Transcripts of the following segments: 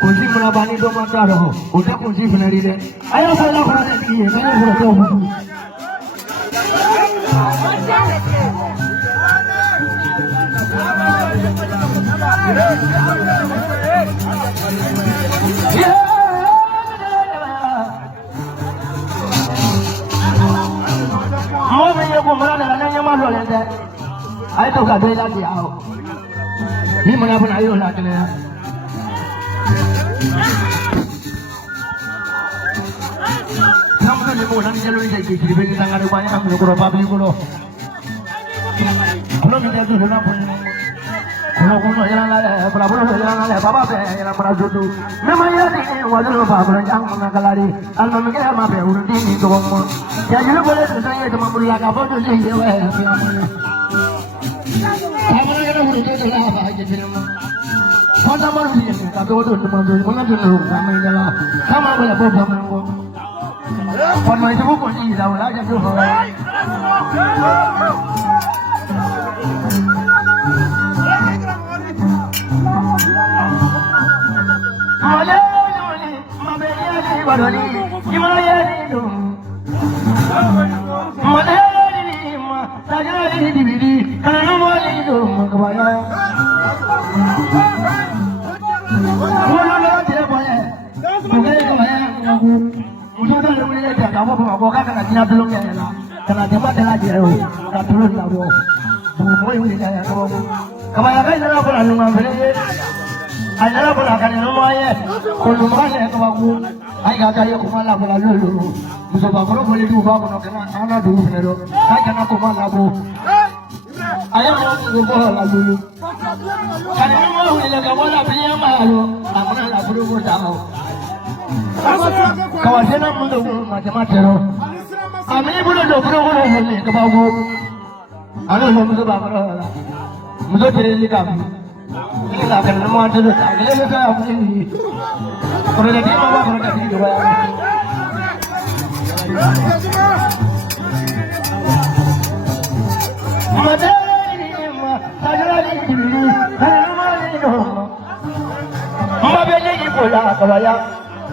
Kunci menabani doma taro, udah kunci benar ini. Ayo saya berada di sini, saya sudah tahu. Mau menyebut mana yang malu lagi? Ayo tu kau bela dia. Ini mana pun ayo lah kena. Kamu ni bukan jalur ini jadi beri tangan banyak aku kalau babi kalau kita tu nak pun kalau jalan lari, kalau jalan lari, bapa jalan pernah jodoh. Namanya ni wajar bapa yang mana kalari, alam mungkin apa be urut ini tu orang. Jadi lu boleh saya cuma mula kapal tu sih je. Kamu ni kan urut tu lah apa aja cuma. Kau tak mahu dia, tapi waktu tu mahu mana tu lu, kamu ni lah. Kamu boleh bawa kamu. Kau mahu tu bukan sih, tahu lah jadi tu. Adalah pelakan yang lumayan, kalau lumayan tu aku, ayah kaya aku malah pula lulu. Musuh bapak boleh dua bapak nak kena anak dulu benar. Ayah kena aku malah bu. Ayah mau aku malah lulu. Kalau mau ni lega malah beli malu, aku nak buru buru tahu. Kawasan nak mundur macam-macam. Kami bulu buru buru ni kebawu. Anu musuh bapak lah, musuh ciri kami. Ini akan lemah dulu. Kita bisa apa ini? Kalau jadi apa kalau jadi dua. Mada ini mah, saja ini dulu. Lemah ini dulu. Mama beli ni pula kawaya.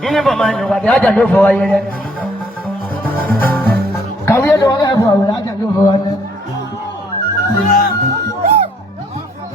Ini pemain juga dia aja dulu kawaya. Kawaya doang apa kawaya aja dulu kawaya.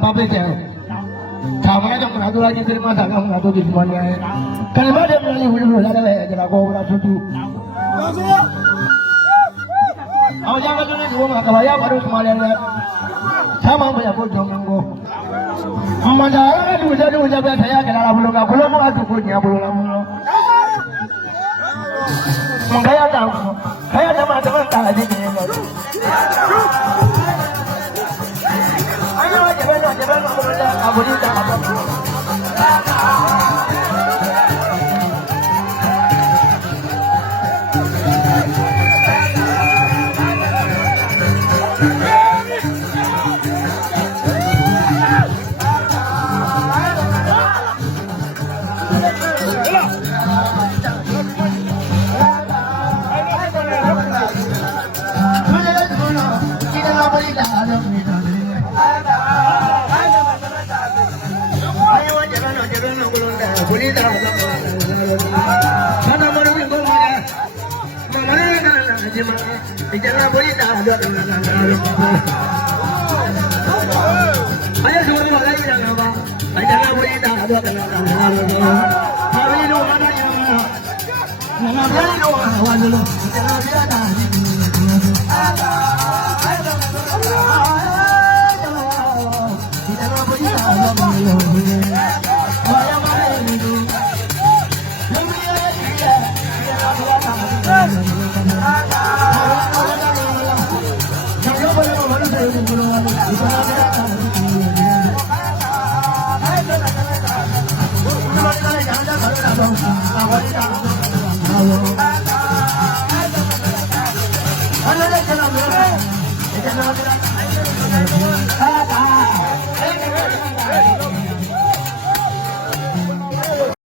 Mama beli. Kamu ada pernah tu lagi terima tak kamu atau di mana? Kalau ada melalui bulu ada jalan kau berapa tu? Awak jangan tu ni dua macam ayam baru semalam ni. Sama punya pun jangan kau. Mana ada dua saya kenal bulu kau belum ada punya bulu kamu. Mengaya tahu, saya teman-teman tak ada di sini. Jangan aku berada kamu di dalam. Jangan boleh tak ada. Ayah semua lagi dah apa? Jangan boleh tak ada. Hari ini mana yang mana? Mana yang awal dulu? Jangan biada. Jangan boleh tak ada. Ayah mana ini? Thank you.